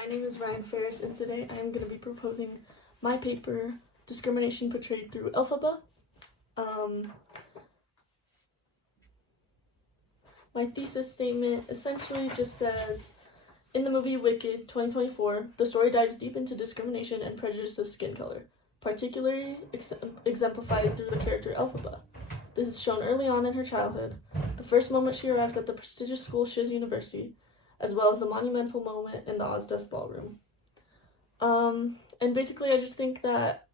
my name is Ryan Ferris, and today I'm going to be proposing my paper, Discrimination Portrayed through Elphaba. My thesis statement essentially just says, in the movie Wicked 2024, the story dives deep into discrimination and prejudice of skin color, particularly exemplified through the character Elphaba. This is shown early on in her childhood, the first moment she arrives at the prestigious school Shiz University, as well as the monumental moment in the Ozdas ballroom. And basically I just think that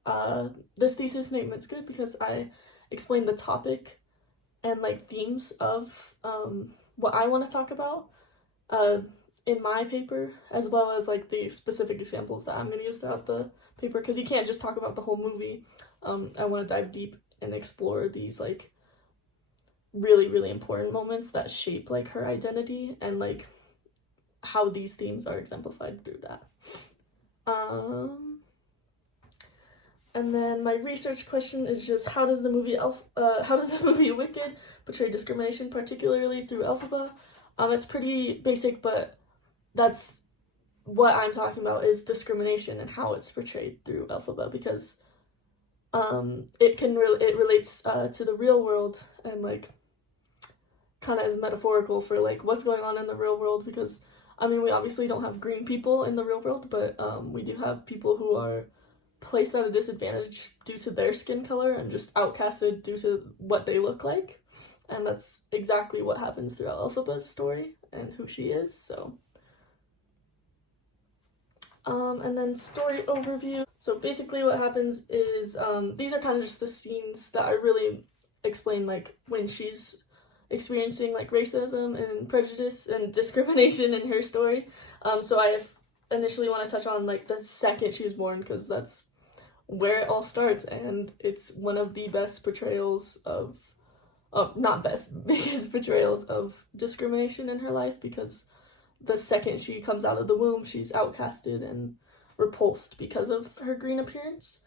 this thesis statement's good because I explain the topic and themes of what I want to talk about in my paper, as well as the specific examples that I'm going to use throughout the paper, because you can't just talk about the whole movie. I want to dive deep and explore these really, really important moments that shape her identity and how these themes are exemplified through that. And then my research question is just how does the movie Wicked portray discrimination, particularly through Elphaba? It's pretty basic, but that's what I'm talking about is discrimination and how it's portrayed through Elphaba, because it relates to the real world and kind of is metaphorical for what's going on in the real world, because we obviously don't have green people in the real world, but we do have people who are placed at a disadvantage due to their skin color and just outcasted due to what they look like. And that's exactly what happens throughout Elphaba's story and who she is, so. And then story overview. So basically what happens is, these are kind of just the scenes that I really explain, when she's experiencing racism and prejudice and discrimination in her story. So I initially want to touch on the second she was born, because that's where it all starts, and it's one of the best portrayals of not best, biggest portrayals of discrimination in her life, because the second she comes out of the womb, she's outcasted and repulsed because of her green appearance.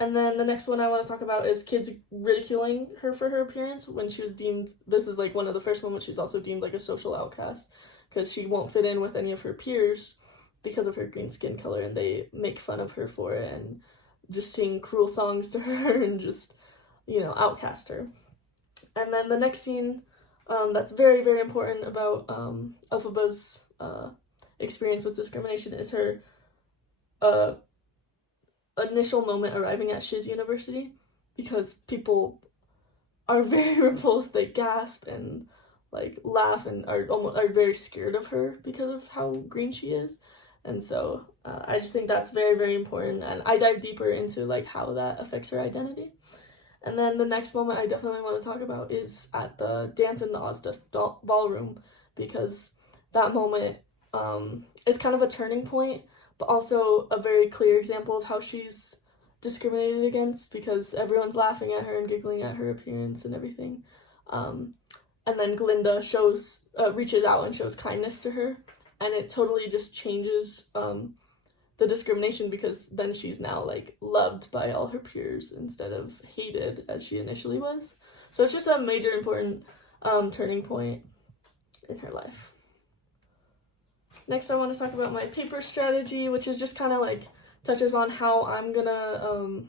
And then the next one I want to talk about is kids ridiculing her for her appearance when she was deemed, this is one of the first moments she's also deemed a social outcast, because she won't fit in with any of her peers because of her green skin color, and they make fun of her for it and just sing cruel songs to her and just, outcast her. And then the next scene that's very, very important about Elphaba's experience with discrimination is her initial moment arriving at Shiz University, because people are very repulsed. They gasp and laugh and are very scared of her because of how green she is. And so I just think that's very, very important, and I dive deeper into how that affects her identity. And then the next moment I definitely want to talk about is at the dance in the Ozdas ballroom, because that moment is kind of a turning point, but also a very clear example of how she's discriminated against, because everyone's laughing at her and giggling at her appearance and everything. And then Glinda reaches out and shows kindness to her, and it totally just changes the discrimination, because then she's now loved by all her peers instead of hated as she initially was. So it's just a major important turning point in her life. Next, I want to talk about my paper strategy, which is just kind of touches on how I'm gonna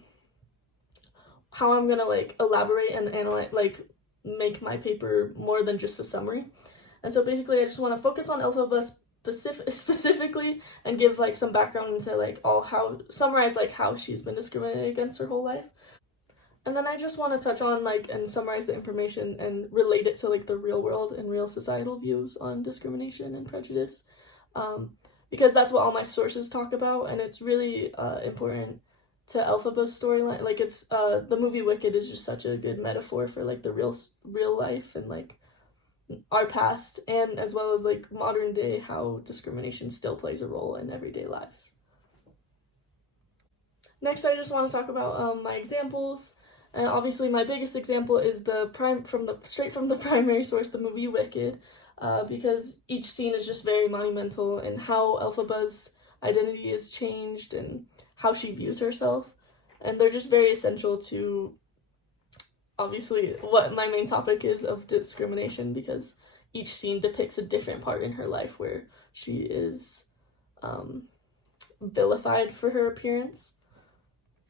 elaborate and analyze, make my paper more than just a summary. And so basically I just want to focus on Elphaba specifically and give some background into summarize how she's been discriminated against her whole life. And then I just want to touch on and summarize the information and relate it to the real world and real societal views on discrimination and prejudice, because that's what all my sources talk about, and it's really important to Elphaba's storyline. It's the movie Wicked is just such a good metaphor for the real life and our past, and as well as modern day, how discrimination still plays a role in everyday lives. Next, I just want to talk about my examples, and obviously my biggest example is straight from the primary source, the movie Wicked, because each scene is just very monumental in how Elphaba's identity is changed and how she views herself, and they're just very essential to obviously what my main topic is of discrimination, because each scene depicts a different part in her life where she is vilified for her appearance.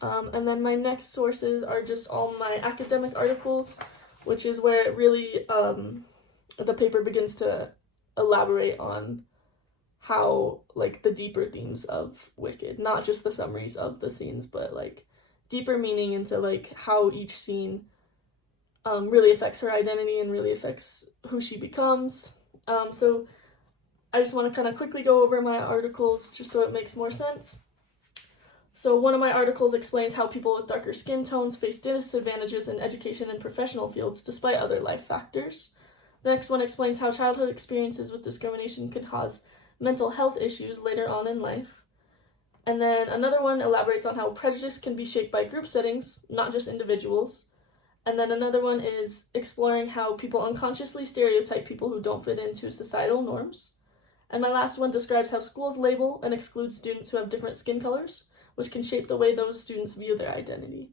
And then my next sources are just all my academic articles, which is where it really, the paper begins to elaborate on how, like, the deeper themes of Wicked, not just the summaries of the scenes, but, like, deeper meaning into, like, how each scene really affects her identity and really affects who she becomes. So I just want to kind of quickly go over my articles just so it makes more sense. So one of my articles explains how people with darker skin tones face disadvantages in education and professional fields despite other life factors. The next one explains how childhood experiences with discrimination could cause mental health issues later on in life. And then another one elaborates on how prejudice can be shaped by group settings, not just individuals. And then another one is exploring how people unconsciously stereotype people who don't fit into societal norms. And my last one describes how schools label and exclude students who have different skin colors, which can shape the way those students view their identity.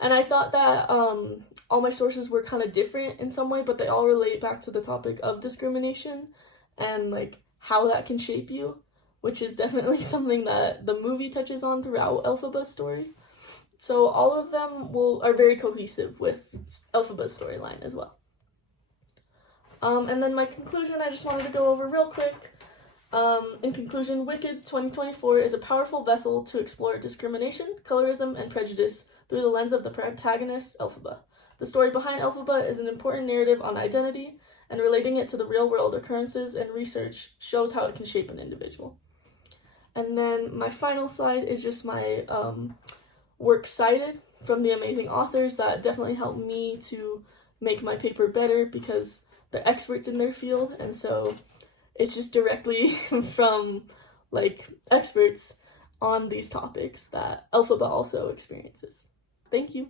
And I thought that all my sources were kind of different in some way, but they all relate back to the topic of discrimination and, like, how that can shape you, which is definitely something that the movie touches on throughout Elphaba's story. So all of them are very cohesive with Elphaba's storyline as well. And then my conclusion, I just wanted to go over real quick. In conclusion, Wicked 2024 is a powerful vessel to explore discrimination, colorism, and prejudice through the lens of the protagonist, Elphaba. The story behind Elphaba is an important narrative on identity, and relating it to the real-world occurrences and research shows how it can shape an individual. And then my final slide is just my works cited from the amazing authors that definitely helped me to make my paper better because they're experts in their field, and so it's just directly from, like, experts on these topics that Elphaba also experiences. Thank you.